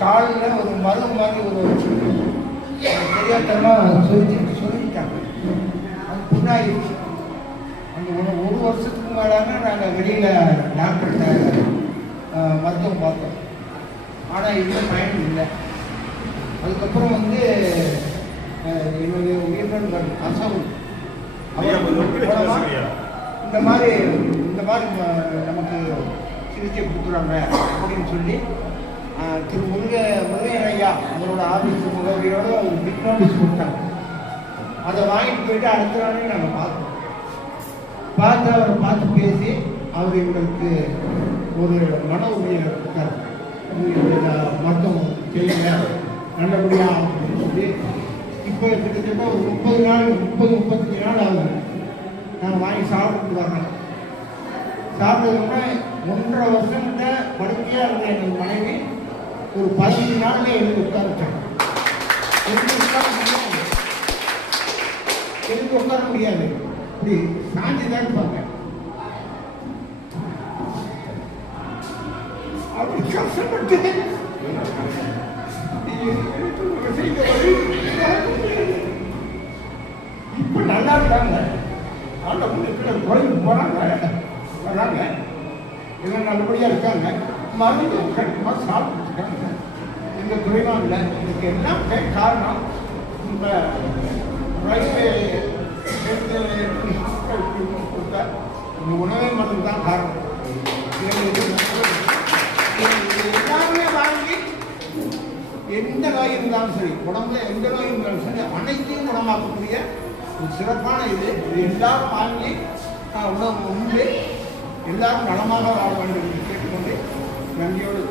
காலில் ஒரு மருந்து மாதிரி ஒரு தெரியாதமாக சொல்லிட்டாங்க. அது புண்ணாயிடுச்சு. அந்த ஒரு வருஷத்துக்கு மேலாக நாங்கள் வெளியில் டாக்டர்கிட்ட மருத்துவம் பார்த்தோம். ஆனால் இன்னும் பயன் இல்லை. அதுக்கப்புறம் என்னுடைய உயிரிழந்த அசவு இந்த மாதிரி நமக்கு சிகிச்சை கொடுக்குறாங்க அப்படின்னு சொல்லி திரு முருகையன் ஐயா அவரோட ஆஃபீஸ் முகவரியோடு ஒரு பிக் நோட்டீஸ் கொடுத்தாங்க. அதை வாங்கிட்டு போயிட்டு அடுத்த நாளே நாங்கள் அவரை பார்த்து பேசி அவர் எங்களுக்கு ஒரு மன உறுதியை கொடுத்தார். மருத்துவம் செய்யுங்க நல்லபடியாக அப்படின்னு சொல்லி இப்போ கிட்டத்தட்ட ஒரு 35 நாள் ஆகும். நாங்கள் வாங்கி சாப்பிட்டு வர்றோம். சாப்பிட்டதுன்னா 1.5 வருஷத்தை படுக்கையாக இருந்த எங்கள் மனைவி ஒரு 15 நாள்ல எழுதி உட்கார முடியாது. இப்படி சாஞ்சுதான் இருப்பாங்க. அப்படி கஷ்டப்பட்டு இப்ப நல்லா இருக்காங்க. கோயிலுக்கு போறாங்க வராங்க, எல்லாம் நல்லபடியா இருக்காங்க. மறுபடியும் கண்டிப்பாக சாப்பிட்டுருக்காங்க. இந்த குறைவாக இல்லை. இதுக்கு எல்லாம் காரணம் இந்த ரயில்வே கொடுத்த இந்த உணவே மருந்து தான் காரணம். எல்லாமே வாங்கி எந்த நோய் இருந்தாலும் சரி, உடம்புல எந்த நோய் இருந்தாலும் சரி, அனைத்தையும் குணமாக்கக்கூடிய ஒரு சிறப்பான இது எல்லாரும் வாங்கி உணவு உண்டு எல்லாரும் நலமாக வாழ வேண்டும் என்று கேட்டுக்கொண்டு நன்றியோடு